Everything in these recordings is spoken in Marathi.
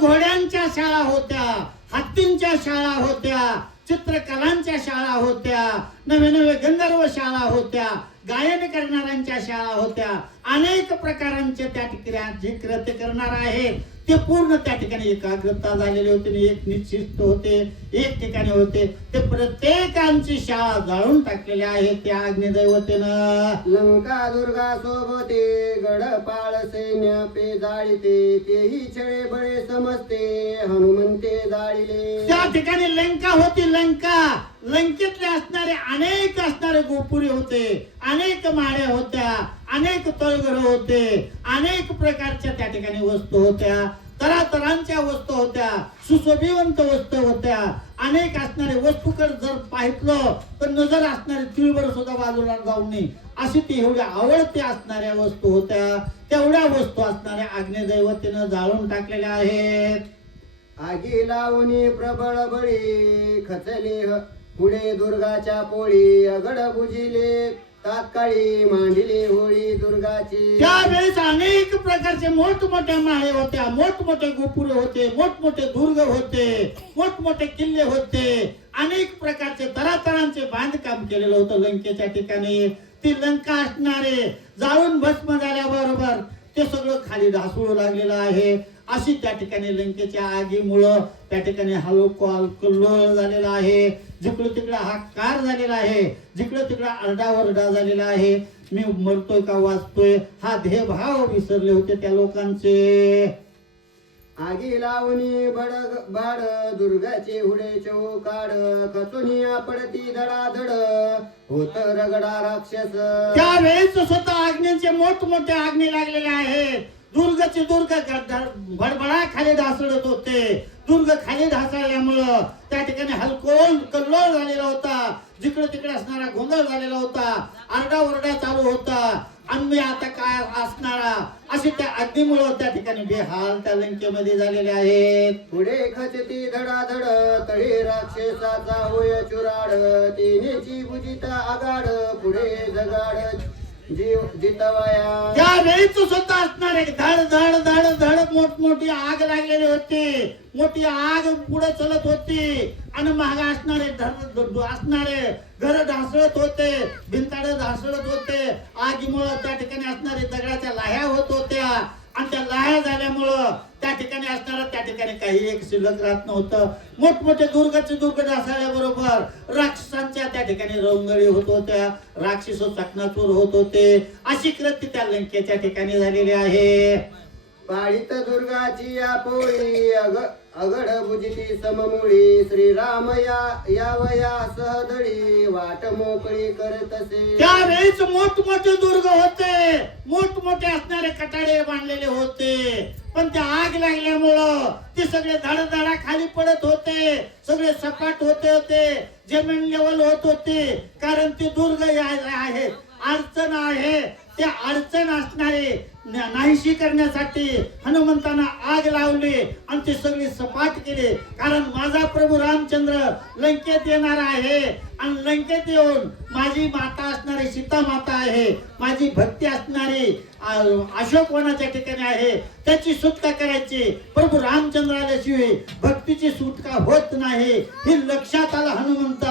घोड्यांच्या शाळा होत्या हत्तींच्या शाळा होत्या चित्रकलांच्या शाळा होत्या नवे नवे गंधर्व शाळा होत्या गायन करणाऱ्यांच्या शाळा होत्या अनेक प्रकारांचे त्या ठिकाणी जे करणार आहेत. ते पूर्ण त्या ठिकाणी एकाग्रता झालेले होते आणि एक निश्चित होते एक ठिकाणी होते. ते प्रत्येकांची शाळा जाळून टाकलेल्या आहेत त्या अग्निदैवतेनं लंका दुर्गा सोबते गडपाळ सैन्य पे जाळीते तेही छळे बळे समजते हनुमंते जाळीले. त्या ठिकाणी लंका होती लंका. लंकेतले असणारे अनेक असणारे गोपुरी होते अनेक माळ्या होत्या. अनेक तळघर होते अनेक प्रकारच्या त्या ठिकाणी वस्तू होत्या तरातरांच्या वस्तू होत्या सुशोभिवंत वस्तू होत्या. अनेक असणारे वस्तूकडे जर पाहितलं तर नजर असणारे तिळभर सुद्धा बाजूला जाऊ नये अशी ती एवढ्या आवडते असणाऱ्या वस्तू होत्या. तेवढ्या वस्तू असणाऱ्या अग्निदैवतेनं जाळून टाकलेल्या आहेत. आगी लावणी प्रबळ बळी खचले पुढे दुर्गाच्या पोळी अगड बुजिले. तात्काळी मांडली होळी दुर्गाची. त्यावेळेस अनेक प्रकारचे मोठमोठ्या माळे होत्या. मोठमोठे गोपुरे होते मोठमोठे दुर्ग होते मोठमोठे किल्ले होते. अनेक प्रकारचे तरातरांचे बांधकाम केलेलं होतं लंकेच्या ठिकाणी. ती लंका असणारे जाळून भस्म झाल्याबरोबर ते सगळं खाली ढासळू लागलेलं आहे. अशी त्या ठिकाणी लंकेच्या आगीमुळं त्या ठिकाणी हलोकॉल कल्लोळ झालेला आहे. जिकडं तिकडं हाकार झालेला आहे जिकडं तिकडं आरडाओरडा झालेला आहे. मी मरतोय का वाचतोय? हा ध्येयभाव विसरले होते त्या लोकांचे. आगी लावणी बड बाड दुर्गाचे हुडे चौकाड कचुनी पडती धडाधड. होत रगडा राक्षस. त्यावेळेस स्वतः आग्नेचे मोठमोठे आग्ने लागलेले आहेत. दुर्गचे दुर्ग भडभडा खाली ढासळत होते. दुर्ग खाली ढासळल्यामुळं त्या ठिकाणी हलकोल कल्लोळ झालेला होता. जिकडे तिकडे असणारा गोंधळ झालेला होता. आरडाओरडा चालू होता. आणि मी आता काय असणारा? अशी त्या अग्नीमुळं त्या ठिकाणी बेहाल त्या लंकेमध्ये झालेले आहेत. पुढे खचती धडाधड तळी राक्षसाचा होय चुराड. तिनेची बुजिता आगाड पुढे जगाड. जीव जितवाया. त्यावेळेस स्वतः असणारे धड धड धड धड मोठमोठी आग लागलेली होती. मोठी आग पुढे चलत होती. आणि महाग असणारे धड- असणारे घर ढासळत होते. भिंताड ढासळत होते. आगीमुळे त्या ठिकाणी असणारे दगडाच्या लाह्या होत होत्या. आणि त्या लाया झाल्यामुळं त्या ठिकाणी असणारं त्या ठिकाणी काही एक शिल्लक राहत नव्हतं. मोठमोठे दुर्गाचे दुर्ग असल्याबरोबर राक्षसांच्या त्या ठिकाणी रंगळी होत होत्या. राक्षस चकनाचूर होत होते. अशी कृती त्या लंकेच्या ठिकाणी झालेली आहे. पाळीत दुर्गाची या पोळी अग. अगड बुजली सममुळी श्रीराम या यावया सहदळी वाट मोकळी करतसे त्यावेळेस मोठमोठे दुर्ग होते. मोठमोठे असणारे कटाडे बांधलेले होते. पण त्या आग लागल्यामुळं ते सगळे धडधडा खाली पडत होते. सगळे सपाट होते होते. जमीन लेवल होत होते. कारण ते दुर्ग या- आहेत अडचण आहे त्या अडचण असणारे नाहीशी करण्यासाठी हनुमंतांना आग लावली आणि ते सगळे सपाट केले. कारण माझा प्रभू रामचंद्र लंकेत येणार आहे आणि लंकेत येऊन माझी माता असणारी सीता माता आहे माझी भक्ती असणारी अशोक वनाच्या ठिकाणी आहे त्याची सुटका करायची. प्रभू रामचंद्र आल्याशिवाय भक्तीची सुटका होत नाही. हे लक्षात आलं हनुमंत.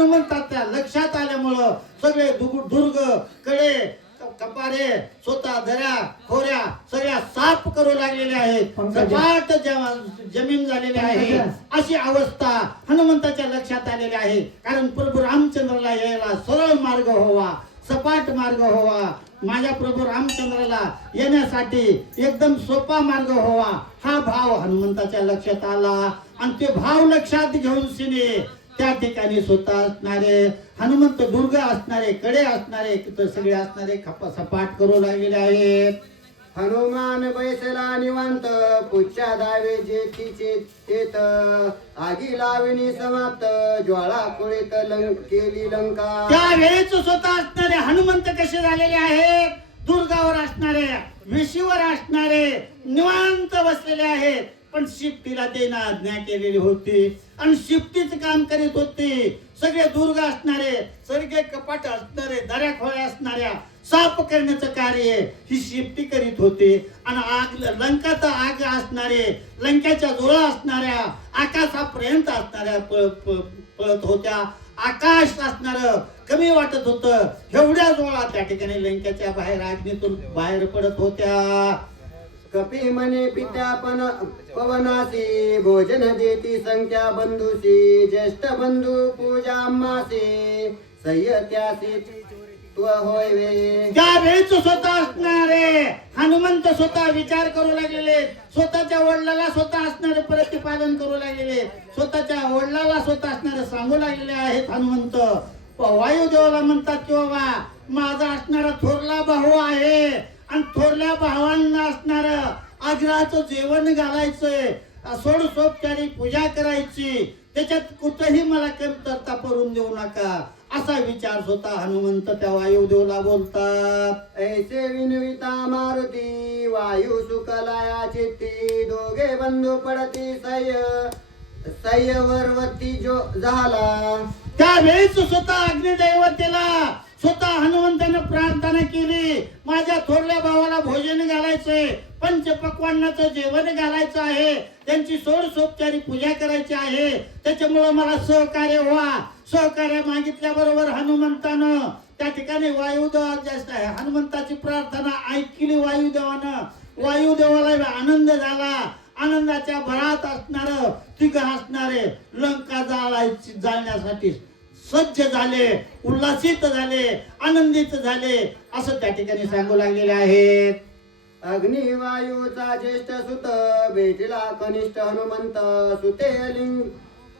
आणि हनुमंताच्या लक्षात आल्यामुळं सगळे दुर्गकडे कपारे स्वतः दऱ्या खोऱ्या सगळ्या साफ करू लागलेल्या आहेत. सपाट जमीन झालेली आहे अशी अवस्था हनुमंताच्या लक्षात आलेली आहे. कारण प्रभू रामचंद्राला यायला सरळ मार्ग व्हावा सपाट मार्ग व्हावा माझ्या प्रभू रामचंद्राला येण्यासाठी एकदम सोपा मार्ग व्हावा हा भाव हनुमंताच्या लक्षात आला. आणि ते भाव लक्षात घेऊन सिने त्या ठिकाणी स्वतः असणारे हनुमंत दुर्ग असणारे कडे असणारे तर सगळे असणारे सपाट करू लागलेले आहेत. हनुमान बैसला निवांत पुच्छा दावे जे तिचे तेत. आगी लावणी समाप्त ज्वाळा कुळीत लंक केली लंका. त्यावेळेस स्वतः असणारे हनुमंत कसे झालेले आहेत? दुर्गावर असणारे विशीवर असणारे निवांत बसलेले आहेत. पण शिफ्टीला देणं आज्ञा केलेली होती. आणि शिफ्टीच काम करीत होती. सगळे दुर्ग असणारे सगळे कपाट असणारे दऱ्या खोळ्या असणाऱ्या साफ करण्याचं कार्य ही शिफ्टी करीत होते. आणि आग लंकात आग असणारे लंक्याच्या जोळा असणाऱ्या आकाशापर्यंत असणाऱ्या प- पळत होत्या. आकाश असणार कमी वाटत होत. एवढ्या जोळा त्या ठिकाणी लंक्याच्या बाहेर आग्नेतून बाहेर पडत होत्या. कपी म्हणे पित्या पण पवनासी भोजन देती संख्या बंधुसी ज्येष्ठ बंधू पूजा मासी। सह्यत्यासी तू होय वे वेळेच स्वतः असणारे हनुमंत स्वतः विचार करू लागलेले स्वतःच्या वडिलाला स्वतः असणारे प्रतिपादन करू लागलेले स्वतःच्या वडिलाला स्वतः असणारे सांगू लागलेले आहेत हनुमंत. वायुदेवाला म्हणतात की बाबा माझा असणारा थोरला भाऊ आहे आणि थोरल्या भावांना असणार आग्रहाचं जेवण घालायचंय. सोडसोपचारी पूजा करायची. त्याच्यात कुठेही मला कमतरता पडून देऊ नका. असा विचार स्वतः हनुमंत त्या वायुदेवला बोलतात. ऐसे विनविता मारुती वायू सुकलाया चित्ती दोघे बंधू पडती सह्य. सह्यवरवती जो झाला. त्यावेळेस स्वतः अग्निदैवतेला स्वतः हनुमंतानं प्रार्थना केली. माझ्या थोरल्या भावाला भोजन घालायचंय. पंचपक्वान्नाचं जेवण घालायचं आहे. त्यांची सोडसोपचारी पूजा करायची आहे. त्याच्यामुळं मला सहकार्य व्हा. सहकार्य मागितल्याबरोबर हनुमंतानं त्या ठिकाणी वायुदेवा जास्त आहे. हनुमंताची प्रार्थना ऐकली वायुदेवानं. वायुदेवाला आनंद झाला. आनंदाच्या भरात असणार तिघ असणारे लंका जाळायची जाळण्यासाठी. सज्ज झाले उल्हासित झाले आनंदित झाले असं त्या ठिकाणी सांगू लागलेले आहेत. अग्निवायूचा ज्येष्ठ सुत भेटला कनिष्ठ हनुमंत सुते अलिंग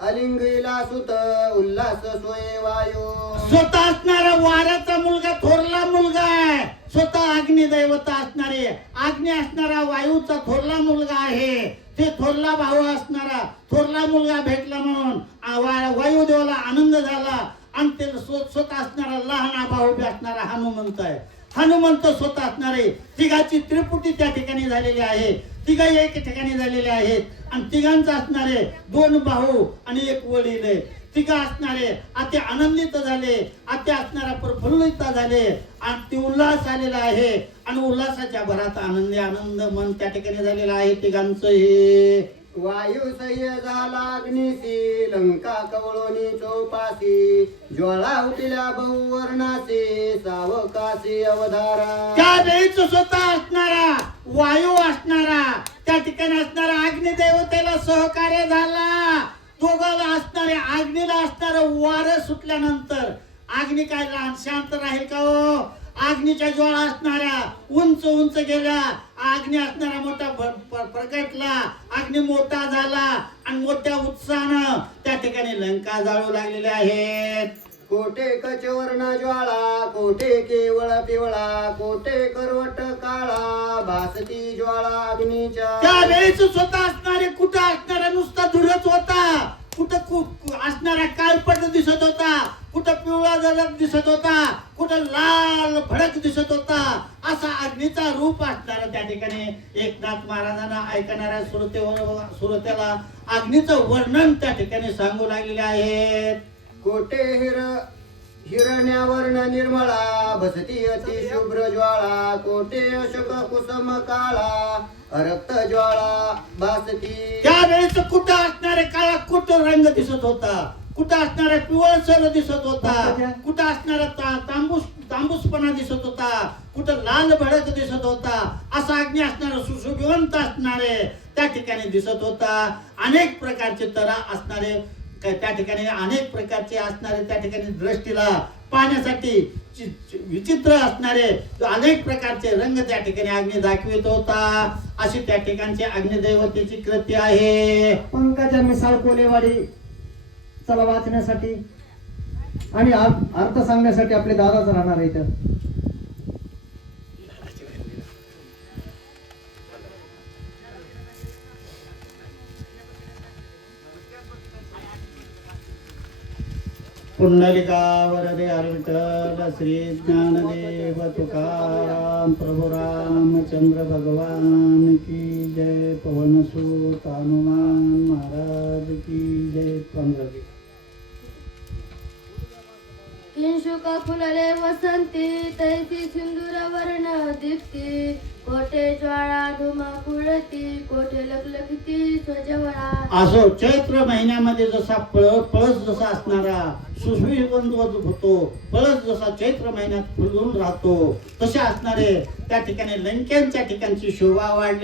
अलिंगीला सुत उल्हास सोये वायू. स्वतः असणारा वाऱ्याचा मुलगा थोरला मुलगा आहे. स्वतः अग्निदैवत असणारे. अग्नी असणारा वायूचा थोरला मुलगा आहे. ते थोरला भाऊ असणारा. थोरला मुलगा भेटला म्हणून वायुदेवाला आनंद झाला. आणि ते स्व- स्वतः असणारा लहान भाऊ बी असणारा हनुमंत आहे. हनुमंत स्वतः असणारे. तिघाची त्रिपुटी त्या ठिकाणी झालेली आहे. तिघा एक ठिकाणी झालेले आहेत. आणि तिघांचं असणारे दोन भाऊ आणि एक वडील आहे. तिघा असणारे अति आनंदित झाले अति असणारा प्रफुल्लित झाले. आणि ते उल्हास आलेला आहे. आणि उल्हासाच्या भरात आनंदी आनंद मन त्या ठिकाणी झालेला आहे तिघांचं हे. वायू सह्य झाला अग्निसी लंका कवळोनी चौपासी ज्वाळा उठल्या बहुवर्णासी सावकाशी अवधारा. त्यावेळीच स्वतः असणारा वायू असणारा त्या ठिकाणी असणारा अग्निदेवतेला सहकार्य झाला. दोघाला असणारे आग्नीला असणार वारं सुटल्यानंतर आग्नी काय लहान शांत राहील का हो? आग्नीच्या ज्वाळा असणाऱ्या उंच उंच गेल्या आग्नी असणारा मोठा प्रगटला अग्नी मोठा झाला आणि मोठ्या उत्साहानं त्या ठिकाणी लंका जाळू लागलेल्या आहेत. कोठे कचवर्ण ज्वाळा कोठे केवळ पिवळा कोठे करवट काळा भासती ज्वाळा अग्नीच्या. त्यावेळेस स्वतः असणारे कुठं असणारा नुसता धुरच होता. कुठं कु- असणारा काळपट दिसत होता. कुठं पिवळा जलक दिसत होता. कुठं लाल भडक दिसत होता. असा अग्नीचा रूप असणारा त्या ठिकाणी एकनाथ महाराजांना ऐकणाऱ्या श्रोते श्रोत्याला अग्नीचं वर्णन त्या ठिकाणी सांगू लागलेले आहेत. कोटे हिर हिरण्यावर्ण निर्मळा भसती अति शुभ्र ज्वाळा कोटे अशोक कुसुम काळा रक्त ज्वाळा भासती त्यावेळेस कुठं असणारे काळा कुठं रंग दिसत होता? कुठं असणारा पिवळसर दिसत होता? कुठं असणारा ता- तांबूस तांबूसपणा दिसत होता? कुठं लाल भडक दिसत होता? असा अग्नी असणारा सुशोभिवंत असणारे त्या ठिकाणी दिसत होता. अनेक प्रकारचे तरा असणारे त्या ठिकाणी अनेक प्रकारचे असणारे त्या ठिकाणी दृष्टीला पाहण्यासाठी विचित्र असणारे अनेक प्रकारचे रंग त्या ठिकाणी अग्नी दाखवित होता. अशी त्या ठिकाणची अग्निदैवतेची कृती आहे. पंकजा मिसाळ कोलेवाडी चला वाचण्यासाठी. आणि अर्थ सांगण्यासाठी आपले दादाच राहणार इथं. पुंडलिका वरदे विठ्ठल श्री ज्ञानदेव तुकाराम प्रभु रामचंद्र भगवान की जय पवन हनुमान महाराज की जय पंद्रह शुका फुलले वसंती तैसी सिंदूर वर्ण दीप्ती कोठे ज्वाळा धुमा कुळती कोठे लखलखती स्वजवळा. असो चैत्र महिन्यामध्ये जसा पळ पळस जसा असणारा सुशोभिवंत होतो पळस जसा चैत्र महिन्यात फुलून राहतो तसे असणारे त्या ठिकाणी लंक्यांच्या ठिकाणची शोभा वाढली.